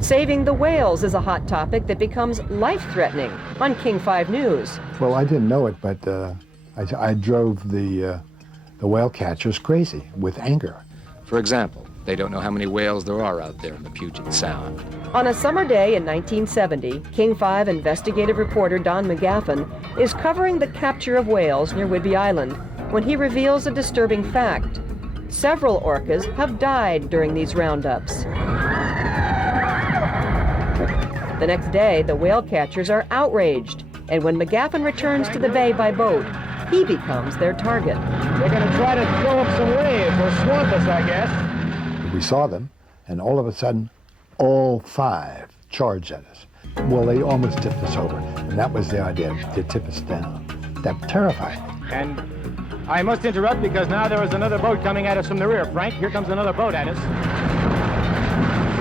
Saving the whales is a hot topic that becomes life-threatening on King 5 News. Well, I didn't know it, but I drove the whale catchers crazy with anger. For example, they don't know how many whales there are out there in the Puget Sound. On a summer day in 1970, King 5 investigative reporter Don McGaffin is covering the capture of whales near Whidbey Island when he reveals a disturbing fact. Several orcas have died during these roundups. The next day, the whale catchers are outraged, and when McGaffin returns to the bay by boat, he becomes their target. They're going to try to throw up some waves or swamp us, I guess. We saw them, and all of a sudden, all 5 charged at us. Well, they almost tipped us over, and that was the idea, to tip us down. That terrified me. And I must interrupt because now there is another boat coming at us from the rear. Frank, here comes another boat at us.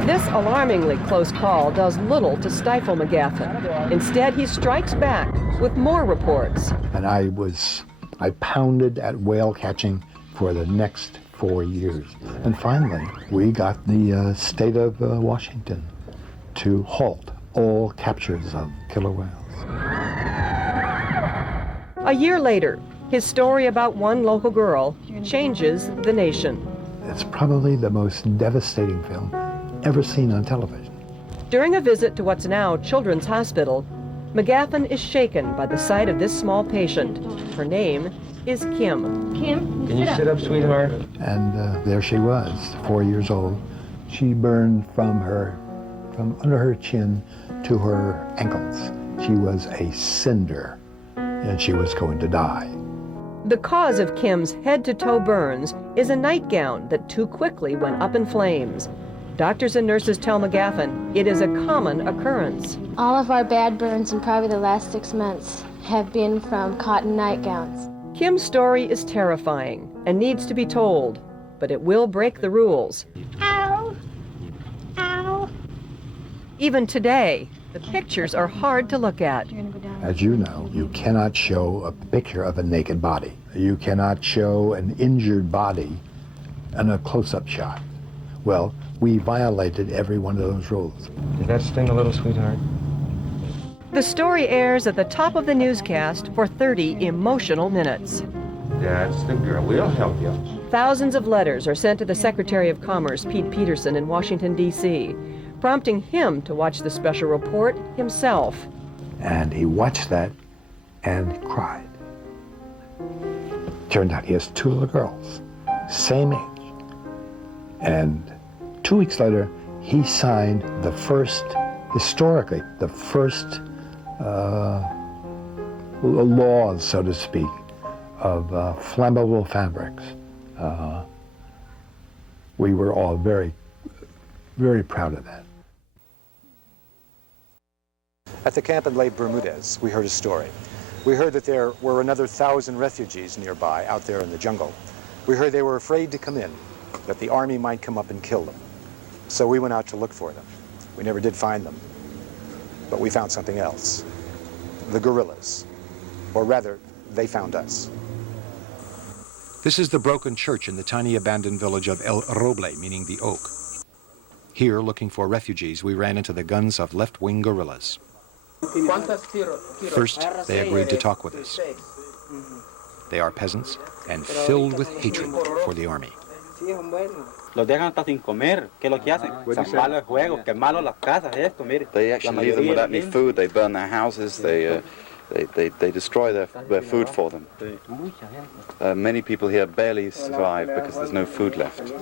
This alarmingly close call does little to stifle McGaffin. Instead, he strikes back with more reports. And I pounded at whale catching for the next 4 years. And finally, we got the state of Washington to halt all captures of killer whales. A year later, his story about one local girl changes the nation. It's probably the most devastating film ever seen on television. During a visit to what's now Children's Hospital, McGaffin is shaken by the sight of this small patient. Her name is Kim. Kim, can you sit up, sweetheart? And there she was, 4 years old. She burned from under her chin to her ankles. She was a cinder, and she was going to die. The cause of Kim's head-to-toe burns is a nightgown that too quickly went up in flames. Doctors and nurses tell McGaffin it is a common occurrence. All of our bad burns in probably the last 6 months have been from cotton nightgowns. Kim's story is terrifying and needs to be told, but it will break the rules. Ow! Ow! Even today, the pictures are hard to look at. As you know, you cannot show a picture of a naked body. You cannot show an injured body in a close-up shot. Well, we violated every one of those rules. Did that sting a little, sweetheart? The story airs at the top of the newscast for 30 emotional minutes. That's the girl. We'll help you. Thousands of letters are sent to the Secretary of Commerce, Pete Peterson, in Washington, D.C., prompting him to watch the special report himself. And he watched that and cried. Turned out he has 2 little girls, same age. And 2 weeks later, he signed the first, historically, the first laws, so to speak, of flammable fabrics. We were all very, very proud of that. At the camp in Lake Bermudez, we heard a story. We heard that there were another 1,000 refugees nearby out there in the jungle. We heard they were afraid to come in, that the army might come up and kill them. So we went out to look for them. We never did find them, but we found something else. The guerrillas, or rather, they found us. This is the broken church in the tiny abandoned village of El Roble, meaning the oak. Here, looking for refugees, we ran into the guns of left-wing guerrillas. First, they agreed to talk with us. They are peasants and filled with hatred for the army. Los dejan hasta sin comer. ¿Qué es lo que hacen? Son malos el juego, que malos las casas, esto, mire. They actually leave them without any food. They burn their houses. They destroy their food for them. Many people here barely survive because there's no food left.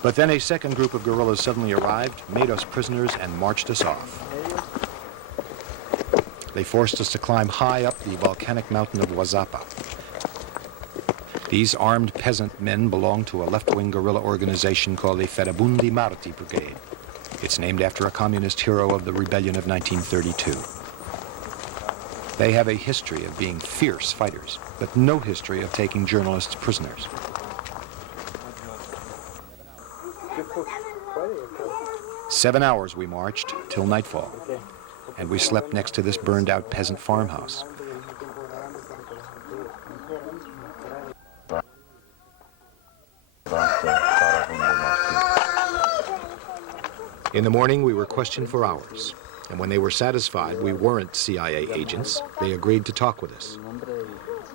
But then a second group of guerrillas suddenly arrived, made us prisoners, and marched us off. They forced us to climb high up the volcanic mountain of Wazapa. These armed peasant men belong to a left-wing guerrilla organization called the Ferabundi Marti Brigade. It's named after a communist hero of the rebellion of 1932. They have a history of being fierce fighters, but no history of taking journalists prisoners. "7 hours we marched till nightfall, and we slept next to this burned-out peasant farmhouse. In the morning, we were questioned for hours, and when they were satisfied we weren't CIA agents, they agreed to talk with us.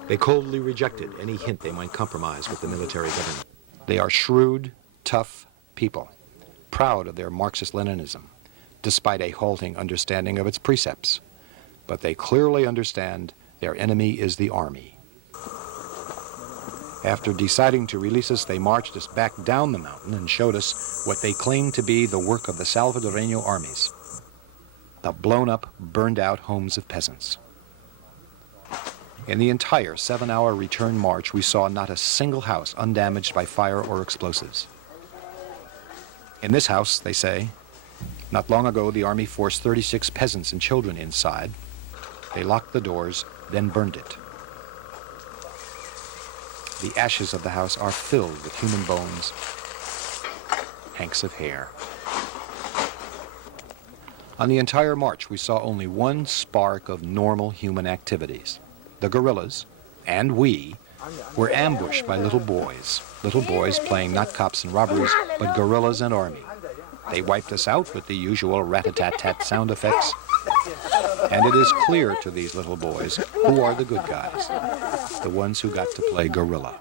They coldly rejected any hint they might compromise with the military government. They are shrewd, tough people, proud of their Marxist-Leninism, despite a halting understanding of its precepts. But they clearly understand their enemy is the army. After deciding to release us, they marched us back down the mountain and showed us what they claimed to be the work of the Salvadoreño armies, the blown-up, burned-out homes of peasants. In the entire 7-hour return march, we saw not a single house undamaged by fire or explosives. In this house, they say, not long ago the army forced 36 peasants and children inside. They locked the doors, then burned it. The ashes of the house are filled with human bones, hanks of hair. On the entire march, we saw only one spark of normal human activities. The guerrillas, and we, were ambushed by little boys playing not cops and robbers, but guerrillas and army. They wiped us out with the usual rat-a-tat-tat sound effects. And it is clear to these little boys who are the good guys, the ones who got to play guerrilla.